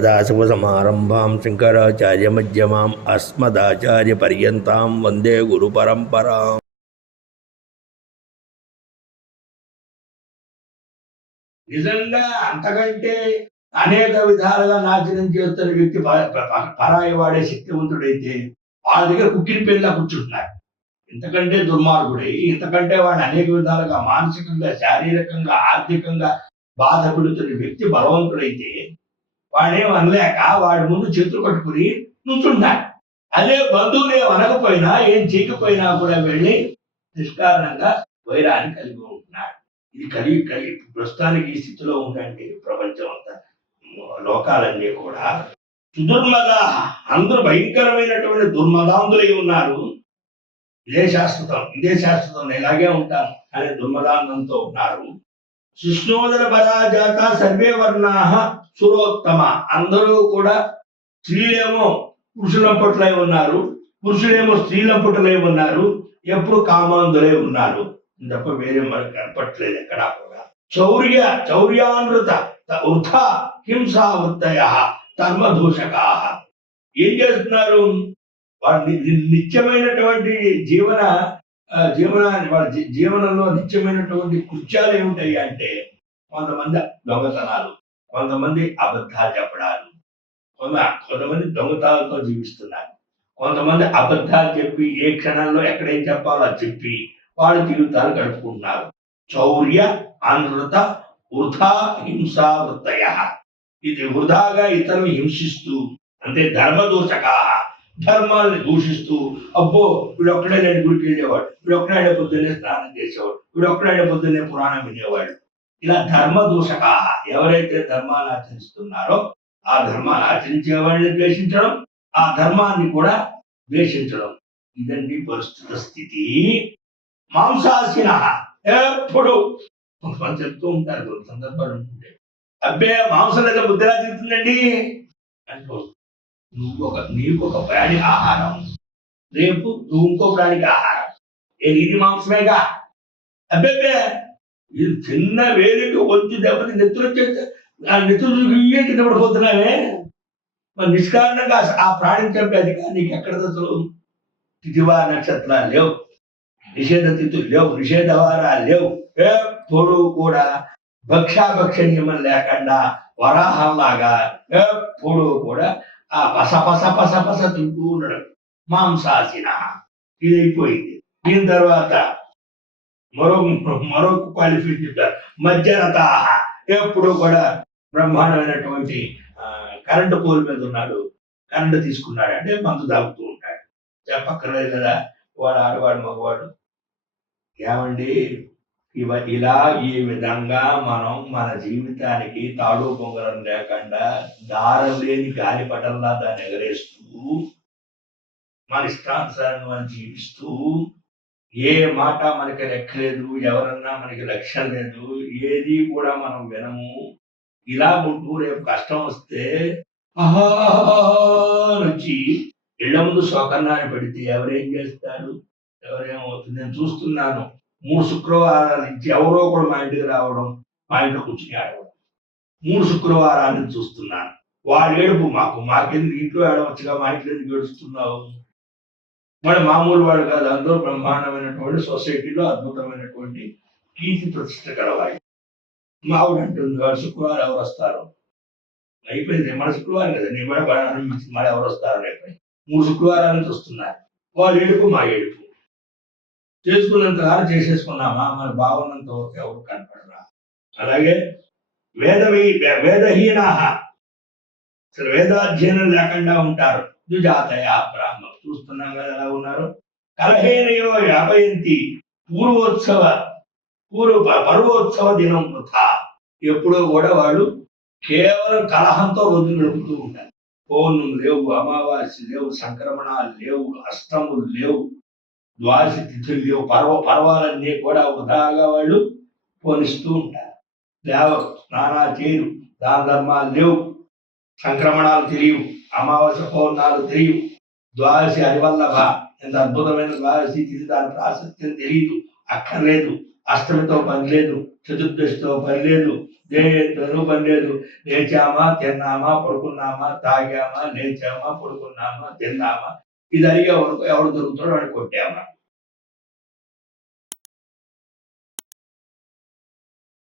సదాశివసమారంభాం శంకరాచార్యమధ్యమాం అస్మదాచార్యపర్యంతాం వందే గురుపరంపరాం నిజంగా అంతకంటే అనేక విధాలుగా నాశనం చేస్తున్న వ్యక్తి పరాయి వాడే శక్తివంతుడైతే వాళ్ళ దగ్గర కుక్కిని పెళ్ళిలా కూర్చుంటున్నారు ఇంతకంటే దుర్మార్గుడై ఇంతకంటే వాడిని అనేక విధాలుగా మానసికంగా శారీరకంగా ఆర్థికంగా బాధ వ్యక్తి బలవంతుడైతే వాడేం అనలేక వాడి ముందు చేతులు కట్టుకుని నుంచుంటాడు. అదే బంధువులు ఏం అనకపోయినా ఏం చేయకపోయినా కూడా వెళ్ళి నిష్కారణంగా వైరాన్ని కలిగి ఉంటున్నాడు. ఇది కలిగి కలిగి ప్రస్తుతానికి ఈ స్థితిలో ఉందండి ప్రపంచం అంతా లోకాలన్నీ కూడా సుదుర్మద అందరూ భయంకరమైనటువంటి దుర్మదాంధులై ఉన్నారు. ఇదే శాశ్వతం ఇదే శాశ్వతం ఇలాగే ఉంటాను అనే దుర్మదాంధంతో ఉన్నారు. శిష్ణోదర పరాజాత సర్వే వర్ణా సురోత్తమ. అందరూ కూడా స్త్రీలేమో పురుషుల పట్లై ఉన్నారు పురుషులేమో స్త్రీల పట్లై ఉన్నారు ఎప్పుడు కామాంధులై ఉన్నారు. తప్ప వేరే మనకు కనపట్లేదు ఎక్కడా కూడా. చౌర్య చౌర్యానృత వృథ హింసా వృత్తయ ధర్మదూషకా ఏం చేస్తున్నారు? వాడు నిత్యమైనటువంటి జీవన జీవనాన్ని జీవన వాళ్ళ జీవనంలో నిత్యమైనటువంటి కృత్యాలు ఏమిటాయి అంటే కొంతమంది దొంగతనాలు కొంతమంది అబద్ధాలు చెప్పడాలు కొంత కొంతమంది దొంగతాలతో జీవిస్తున్నారు. కొంతమంది అబద్ధాలు చెప్పి ఏ క్షణంలో ఎక్కడేం చెప్పాలో అది చెప్పి వాళ్ళ జీవితాలు గడుపుకుంటున్నారు. చౌర్య అనృత వృధా హింసా వృత్తయ. ఇది వృధాగా ఇతరులు హింసిస్తూ అంటే ధర్మదూషక. ధర్మాన్ని దూషిస్తూ అబ్బో వీడు ఒక్కడే గుడికి వెళ్ళేవాడు వీడు ఒక్కడే పొద్దున్నే స్నానం చేసేవాడు వీడు ఒక్కడే పొద్దున్నే పురాణం వినేవాడు. ఇలా ధర్మ దూషక ఎవరైతే ధర్మాన్ని ఆచరిస్తున్నారో ఆ ధర్మాన్ని ఆచరించే వాడిని ద్వేషించడం? ఆ ధర్మాన్ని కూడా ద్వేషించడం. ఇదండి ప్రస్తుత స్థితి. మాంసాసిన ఎప్పుడు? కొంతమంది చెప్తూ ఉంటారు కొన్ని సందర్భాలు ఉంటుంటే అబ్బే మాంసం లేదా బుద్ధిలా తిరుగుతుందండి? అంటూ నువ్వు ఒక నీకు ఒక ప్రాణి ఆహారం. రేపు నువ్వు ఇంకో ప్రాణికి ఆహారం. ఏ ఇది మాంసమేగా? అబ్బే ఇది చిన్న వేలికి వచ్చి దెబ్బతి నెత్తులు వచ్చేస్తే ఆ నెత్తులు ఇయ్యే కింద పడిపోతున్నావే. మరి నిష్కారణంగా ఆ ప్రాణిని చంపేది నీకు ఎక్కడ దశలు తిథివా నక్షత్రాలు లేవు. నిషేధ తిథులు లేవు నిషేధవారాలు లేవు. లేవు ఎప్పుడు కూడా భక్షాభక్ష నియమం లేకుండా వరాహంలాగా ఎప్పుడు కూడా ఆ పస పస పస పస తింటూ ఉండడం. మాంసాసిన ఇది అయిపోయింది దీని తర్వాత మరో మరో క్వాలిఫికేషన్ చెప్తారు. మధ్యరథ ఎప్పుడు కూడా బ్రహ్మాండమైనటువంటి కరెంటు పోల్ మీద ఉన్నాడు. కరెంటు తీసుకున్నాడు అంటే మందు తాగుతూ ఉంటాడు. చెప్పక్కర్లేదు కదా? వాడు ఆడవాడు మగవాడు. ఏమండి? ఇవ ఇలా ఈ విధంగా మనం మన జీవితానికి తాడు పొంగరం లేకుండా దారం లేని గాలిపటంలా దాన్ని ఎగరేస్తూ మన ఇష్టానుసారం మనం జీవిస్తూ ఏ మాట మనకి లెక్కలేదు ఎవరన్నా మనకి లక్ష్యం లేదు ఏది కూడా మనం వినము. ఇలా ఉంటూ రేపు కష్టం వస్తే నుంచి ఇళ్ళ ముందు శోకన్నాన్ని పెడితే ఎవరేం చేస్తారు? ఎవరేమవుతుంది? నేను చూస్తున్నాను. మూడు శుక్రవారాల నుంచి ఎవరో కూడా మా ఇంటికి రావడం మా ఇంట్లో కూర్చుని ఆడవడం. మూడు శుక్రవారాల నుంచి చూస్తున్నాను. వాడు ఏడుపు మాకు మాకెందుకు ఇంట్లో ఆడవచ్చుగా మా ఇంట్లో ఎందుకు ఏడుస్తున్నావు? మరి మామూలు వాడు కాదు అందరూ బ్రహ్మాండమైనటువంటి సొసైటీలో అద్భుతమైనటువంటి కీర్తి ప్రతిష్ట కలవాయి మావిడ అంటుంది వాడు శుక్రవారం ఎవరు వస్తారు? అయిపోయింది మన శుక్రవారం కదా నేను కూడా ప్రారంభించింది మరి ఎవరు వస్తారు రేపు? మూడు శుక్రవారాల నుంచి వస్తున్నారు వాళ్ళు ఏడుపు మా ఏడుపు. చేసుకున్నంత కాలం చేసేసుకున్నామా? మన బాగున్నంత వరకు ఎవరు కనపడరా? అలాగే వేదవి వేదహీనాహ. అసలు వేదాధ్యయనం లేకుండా ఉంటారు. ద్విజాతయ బ్రాహ్మ. చూస్తున్నాం కదా ఎలా ఉన్నారు? కలహేనయో యాభయంతి పూర్వోత్సవ పూర్వ పర్వోత్సవ దినం వృథా. ఎప్పుడో కూడా వాళ్ళు కేవలం కలహంతో రోజు గడుపుతూ ఉంటారు. పౌర్ణం లేవు అమావాస్య లేవు సంక్రమణాలు లేవు అష్టములు లేవు. ద్వాసి తిథులు పర్వ పర్వాలన్నీ కూడా వృధాగా వాళ్ళు పోనిస్తూ ఉంటారు. లేవ స్నానాలు చేయరు దాన ధర్మాలు లేవు సంక్రమణాలు తెలియవు అమావాస్య పౌర్ణాలు తెలియవు. ద్వాదశి హరివల్లభ ఎంత అద్భుతమైన ద్వాదశి తిథి దాని ప్రాశస్త్యం తెలియదు అక్కర్లేదు అష్టమితో పని లేదు చతుర్దశితో పని లేదు దేనితోనూ పని లేదు లేచామా తిన్నామా పడుకున్నామా తాగామా లేచామా పడుకున్నామా తిన్నామా ఇది అడిగే ఎవరు ఎవరు దొరుకుతాడో వాడు కొట్టామా